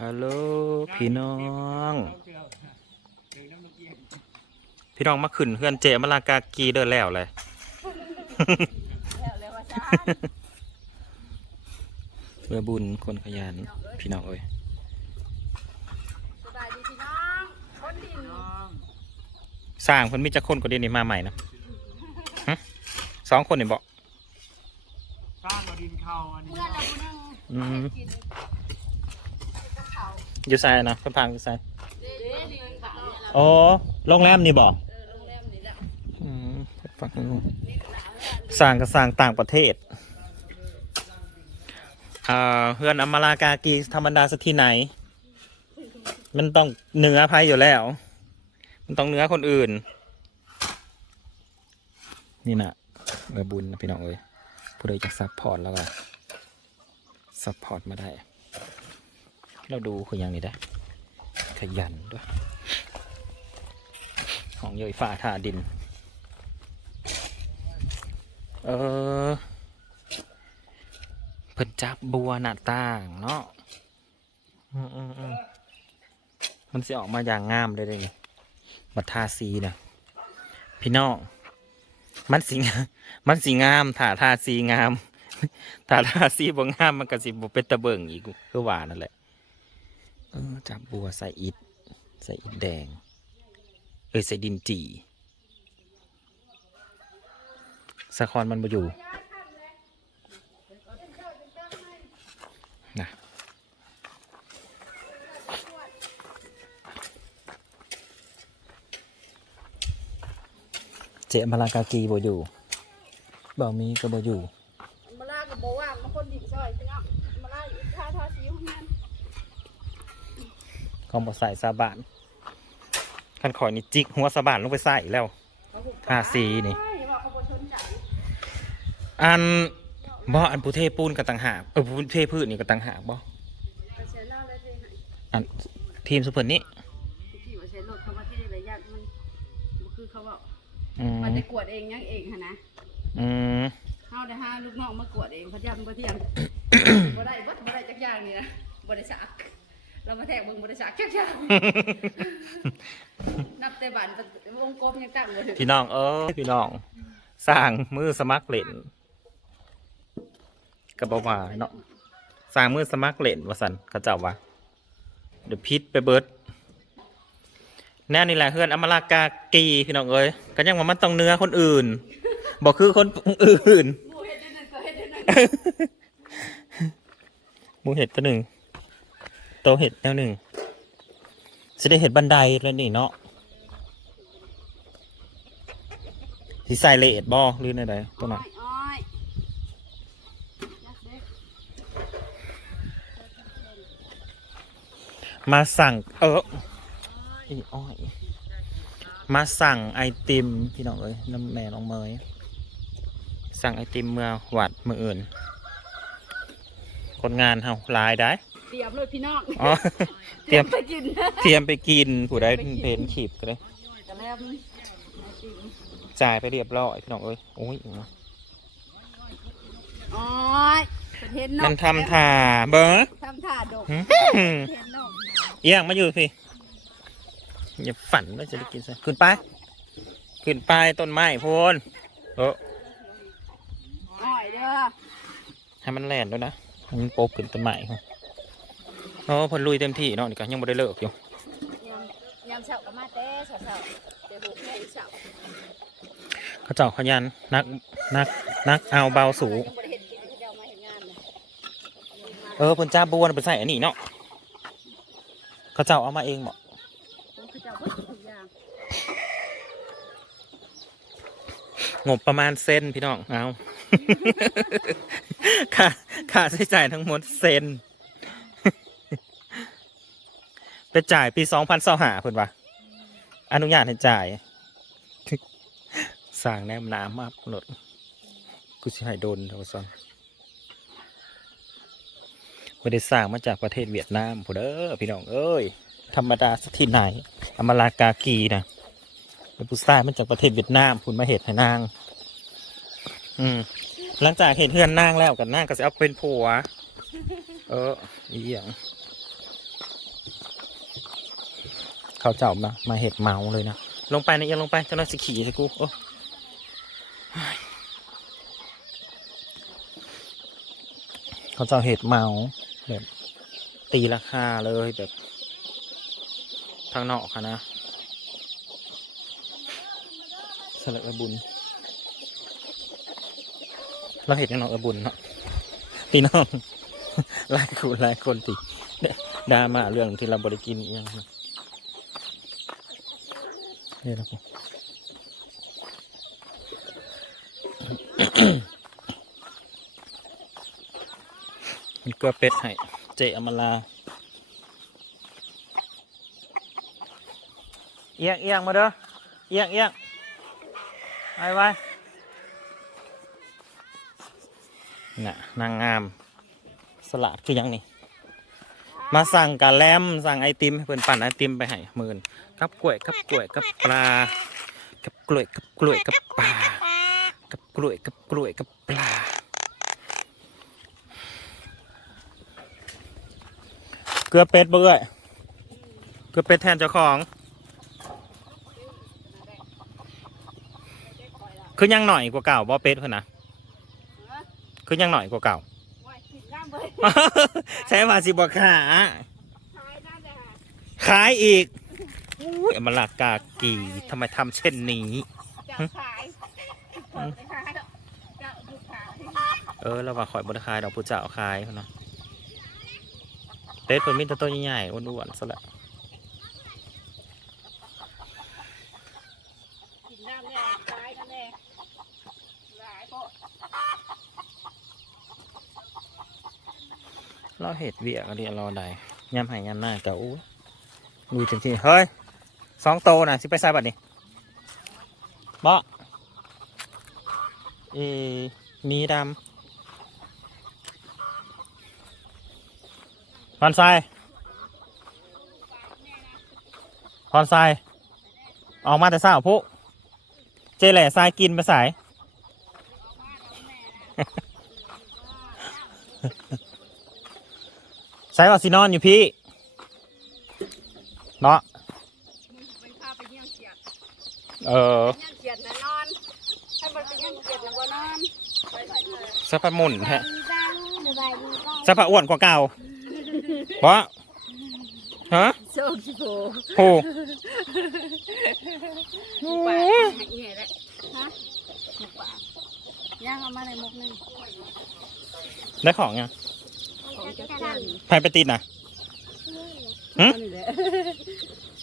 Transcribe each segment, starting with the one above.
ฮัลโหลพี่น้อง พี่น้องมาขึ้นเพื่อนเจมาลากากีเดินแล้วเลยแล้วแล้วว่าจ้าเพื่อบุญคนขยันพี่น้องเอ้ยสบายดีพี่น้องคนดินสร้างคนมีจักคนก็เดียวนี้มาใหม่นะฮะสองคนนี่บอกสร้างเอาดินเข้าอันนี้ อยู่ไซนะเพิ่นพังอยู่ไซเด้ดีมันบังเนี่ยเราโอ้โรงแรมนี่บอกเออโรงแรมนี่แหละอืมฟังนู่นสร้างก็สร้างต่างประเทศอ่าเพื่อนอมรากากีธรรมดาสักที่ไหน มันต้องเหนือภัยอยู่แล้ว มันต้องเหนือคนอื่น นี่นะเออบุญนะพี่น้องเอ้ยผู้ใดจะซัพพอร์ตแล้วก็ซัพพอร์ตมาได้ เราดูคืออย่างนี้ได้ ขยันด้วย ของย่อยฝ่าท่าดิน เออเพิ่นจับบัวหน้าต่างเนาะมันสิออกมาอย่างงามเลยเลยนี่บัดทาสีนะพี่น้องมันสิงามมันสิงามถ้าทาสีงามถ้าทาสีบ่งามมันก็สิบ่เป็นตะเบิงอีกคือว่านั่นแหละ จับบัวใส่อิฐใส่อิฐแดง เอ้ยใส่ดินจีสะคอนมันมาอยู่นะเจมาลากากีบ่อยู่บ่มีก็บ่อยู่ มาล่ากับบอกว่ามาคนดินซอยพี่น้องมาล่าอยู่ท่าท่าสีของมัน ของบ่ใส่ซาบานคันขอยนี่จิกหัวซาบานลงไปใส่แล้วทาสีนี่ใช่ว่าเขาบ่ชนใจอันบ่อันผู้เทปูนกับตังหากเออผู้เทพืชนี่กับตังหากบ่ไปเสียเหล่าเลยเลยให้อันทีมสุเปอร์นี้ที่ว่าเสียรถเขามาที่ระยะมันบ่คือเขาบอกอืมมันจะกวดเองยังเองหั่นนะอืมเฮาได้หาลูกน้องมากวดเองเพราะยันบ่เที่ยงบ่ได้บ่บ่ได้จักอย่างนี่นะบ่ได้สัก เรามาแทกเบิ่งบ่ได้สักจักอย่างนับแต่บันวงกลมยังตั้งบ่ถึงพี่น้องเอ้ยพี่น้องสร้างมือสมัครเล่นกับบว่าเนาะสร้างมือสมัครเล่นว่าสันเขาเจ้าว่าเดี๋ยวพิษไปเบิดแน่นี่แหละเพื่อนอมรากากีพี่น้องเอ้ยก็ยังว่ามันต้องเนื้อคนอื่นบอกคือคนอื่น หมู่เฮ็ดได้นั่นก็เฮ็ดได้นั่นหมูเห็ดตัวหนึ่ง โตเห็ดแนวหนึ่งจะได้เห็ดบันไดแล้วนี่เนาะสีใส่เลดบอหรือในใดตัวไหนอ้อยอ้อยยักเด็กมาสั่งเอออีอ้อยมาสั่งไอติมพี่น้องเอ้ยน้ำแม่น้องเมยสั่งไอติมเมื่อหวัดเมื่ออื่น คนงานเฮาหลายได้ เตรียมเลยพี่น้องอ๋อเตรียมไปกินเตรียมไปกินผู้ใดเพนขีบก็เลยกระแลมไอติมจ่ายไปเรียบร้อยพี่น้องเอ้ยโอ้ยอ้อยเห็นนกมันทำท่าเบิ้งทำท่าดกหืมเห็นนกเอียงมาอยู่สิอย่าฝันว่าจะได้กินซะขึ้นไป ขึ้นไปต้นไม้โพนเอออ้อยเด้อให้มันแล่นด้วยนะ ให้มันโปบขึ้นต้นไม้ครับ โอ้เพนลุยเต็มที่เนาะนี่ก็ยังไม่ได้เลิกอยู่ยำยำเสาก็มาเต้เสาเสาเต้บุกแม่เสาเขาเจ้าขยันนักนักนักเอาเบาสูงยังบ่ได้เห็นกินที่เดียวมาเห็นงานเลยเออเพิ่นจ้าบัวน่ะไปใส่อันนี้เนาะเขาเจ้าเอามาเองบอกต้องคือเจ้าเพิ่นทุกอย่างงบประมาณเซนพี่น้องเอา ค่าค่าใช้จ่ายทั้งหมดเซน ไปจ่ายปีสองพันสหาเพิ่นว่าอนุญาตให้จ่ายสั่งแนมน้ำมาหลดกูสิให้โดนท่าซอนไม่ได้สร้างมาจากประเทศเวียดนามผู้เด้อพี่น้องเอ้ยธรรมดาสักที่ไหนอมรากากีนะเป็นผู้ชายมาจากประเทศเวียดนามคุณมาเหตุให้นาง อืมหลังจากเห็นเพื่อนนางแล้วกันนางก็จะเอาเป็นผัว เอออีหยัง เขาเจ้ามามาเห็ดเมาเลยนะลงไปนะเอียงลงไปเจ้าน้อยสิขี่สิกูโอ้เขาเจ้าเห็ดเมาแบบตีราคาเลยแบบทางนอกค่ะนะสลับบุญเราเห็นน้องเอบุญเนาะพี่น้องหลายคนหลายคนติดราม่าเรื่องที่เราบริกินอหยัง นะนี่นะผมมีเกลือเป็ดให้เจอมาลา เอียงเอียงมาเด้อ เอียงเอียงไปไปน่ะนางงาม สลัดคือหยังนี่ มาสั่งกะแลมสั่งไอติมให้เพื่อนปั่นไอติมไปให้หมื่นกับกล้วยกับกล้วยกับปลากับกล้วยกับกล้วยกับปลากับกล้วยกับกล้วยกับปลาเกลือเป็ดเบื่อยเกลือเป็ดแทนเจ้าของ คือยังหน่อยกว่าเก่าบ่เป็ดเพื่อนนะคือยังหน่อยกว่าเก่า เบยใช้มาสิบขาขายน้ำเลยค่ะขายอีกอุ้ยอมาลากากีทำไมทำเช่นนี้จะขายเปิดขายจะดูขายเออเราว่าข่อยบริขายดอกผู้เจ้าขายเขาเนาะเป็ดเป็นมิตรตัวใหญ่ๆอ้วนๆซะและ กินน้ำแน่ขายน้ำแน่หลายพวก เราเห็ดเวียกอะไรรอใดยำไห้ยำหน้าเก่าอู้ดูจริงๆเฮ้ยสองโตน่ะสิไปใส่บัดนี้บ่เอมีดำพรทรายพรทรายออกมาแต่เช้าพุเจแหล่ทรายกินไปสาย ใส่ว่าสินอนอยู่พี่ เนาะมึงพาไปเยี่ยมเกียรติเออเยี่ยมเกียรตินะนอนถ้ามันไปเยี่ยมเกียรตินะบ่นอนไปไหนดีเลยสะพะมุนฮะบ้างสบายดีบ้างสะพะอ้วนกว่าเก่าเพราะฮะโชคดีโผโอ้ปากให้เงี้ยแหละฮะหมูปากย่างเอามาในมุกหนึงได้ของยัง ของจะเกินใครไปติดนะหึนี่แหละ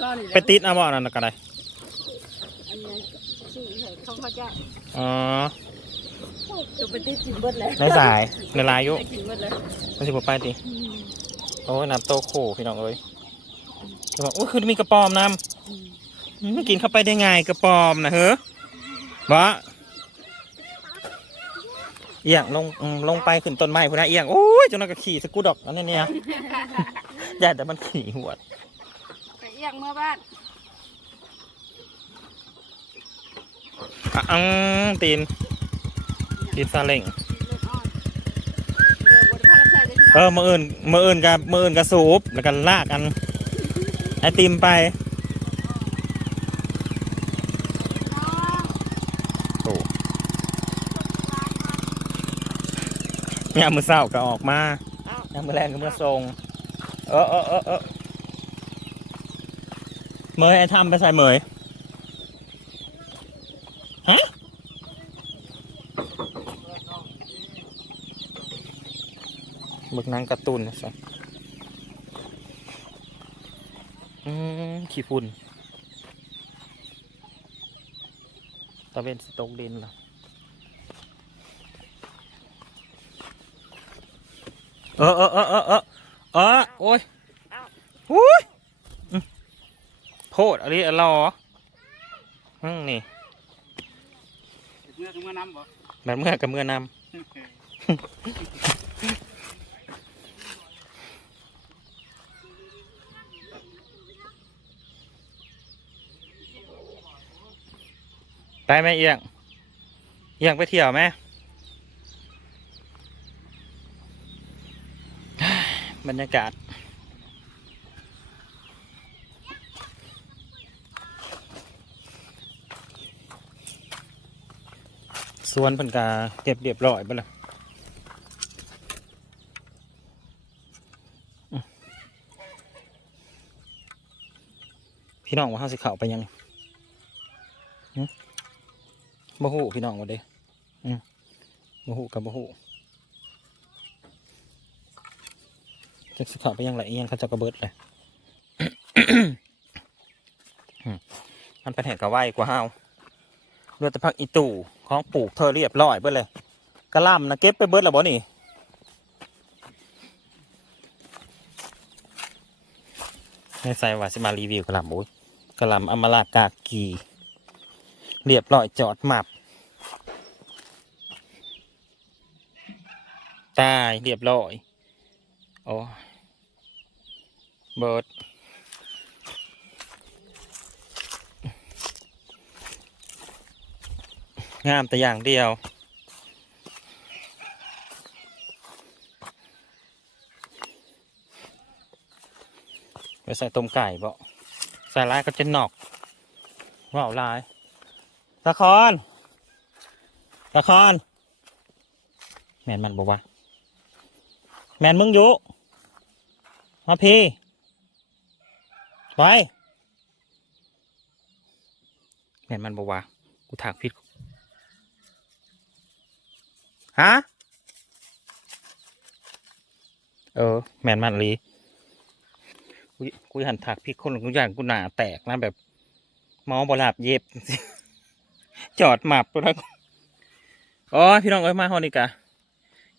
ชอบนี่แหละไปติดเอาบ่อนั่นนะก็ได้อันนี้ชื่อเหตุเขาเขาจะอ๋อจะไปติดกินเบิดเลยในสายในลายอยุไปกินเบิดเลยมันสิบไปติโอ้ยน้ำโตโคพี่น้องเอ้ยจะบอกโอ้ยคือมีกระปอมน้ำอืมกินเข้าไปได้ไงกระปอมนะเฮ้อบ่ เอียงลงอืมลงไปขึ้นต้นไม้พุ่นนะเอียงโอ้ยจนนั้นก็ขี่สกูดอกอันนี้เนี่ยอย่าแต่มันขี่หัวดไปเอียงเมื่อบ้านอะอังตีนตีนซาเล้งเลือดอ่อนเดินบริภาคใส่ได้ที่เออมืออื่นมืออื่นกับมืออื่นกับสูบแล้วกันลากกันไอติมไป ยามมือเศร้าก็ออกมายามมือแรงก็มือทรง เออเออเออเออเมยไอ้ทำไปใส่เมยฮะบึกนางกร์ตูนนะสิอืมขี้ฝุ่นตะเวนสตกดินเหรอ เออเออเออเออเออเออโอ้ยอุ้ยโพดอะไรอะรออืมนี่เมื่อถึงเมื่อน้ำบ่แบบเมื่อกับเมื่อนำไปไหมเอียง เอียงไปเที่ยวไหม บรรยากาศ สวนพันกาเก็บเรียบร้อยไปละพี่น้องว่าห้าสิบเข่าไปยังบะหูพี่น้องว่าเด้บะหูกับบะหู จักสิขาไปยังไรอีหยังเขาจะกระเบิดเลยอืมมันเป็นแห่งกระไวกว่าเฮาเรือแต่พักอีตู่ของปลูกเธอเรียบร้อยเบิดเลยกระหลำนะเก็บไปเบิดแล้วบ่นี่ในใส่ว่าสิมารีวิวกระลำโอ้ยกระลำอมรากากี เรียบร้อยจอดหมับตายเรียบร้อย โอ้เบิดงามแต่อย่างเดียว ไปใส่ต้มไก่บ่ใส่ลายก็จะหนอกว่าวลายตะคอนตะคอนแมนมันบอกว่า แมนมึงอยู่ มาพี่ไปแมนมันบอกว่ากูถากผิดฮะเออ แมนมันลีกูกูหันถักพี่คนกูอย่างกูหนาแตกนะแบบเมาบอลาบเย็บ จอดหมับแล้วอ๋อพี่น้องเอ้ยมาฮอนี่กะ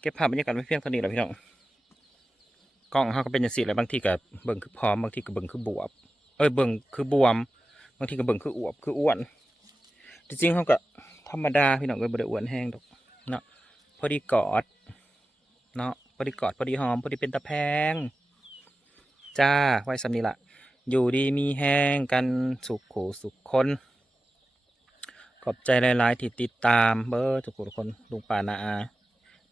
เก็บภาพบรรยากาศไว้เพียงเท่านี้หละพี่น้อง กล้องเขาก็เป็นอย่างสี่แหละบางทีก็เบิ่งคือพร้อมบางทีก็เบิ่งคือบวบ เอ้ยเบิ่งคือบวม บางทีก็เบิ่งคืออวบคืออ้วนจริงๆเขาก็ธรรมดาพี่น้องเอ้ยบ่ได้อ้วนแห้งดอกพอดีกอดเนาะพอดีกอดพอดีหอมพอดีเป็นตะแพงจ้าไว้สำนีละอยู่ดีมีแห้งกันสุขโขสุขคนขอบใจหลาย ๆ ที่ติดตามเบอร์ทุกคนทุกคนลุงป่านาอา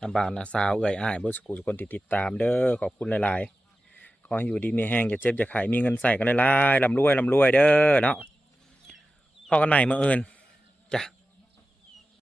ลำบากนะสาวเอื่อยอ้ายเบอร์สุขทุกคนติดติดตามเด้อขอบคุณหลายๆขอให้อยู่ดีมีแห้งอย่าเจ็บอย่าไข้มีเงินใส่กันหลายๆลำรวยลำรวยเด้อเนาะพอกันใหม่เมื่ออื่นจ้ะ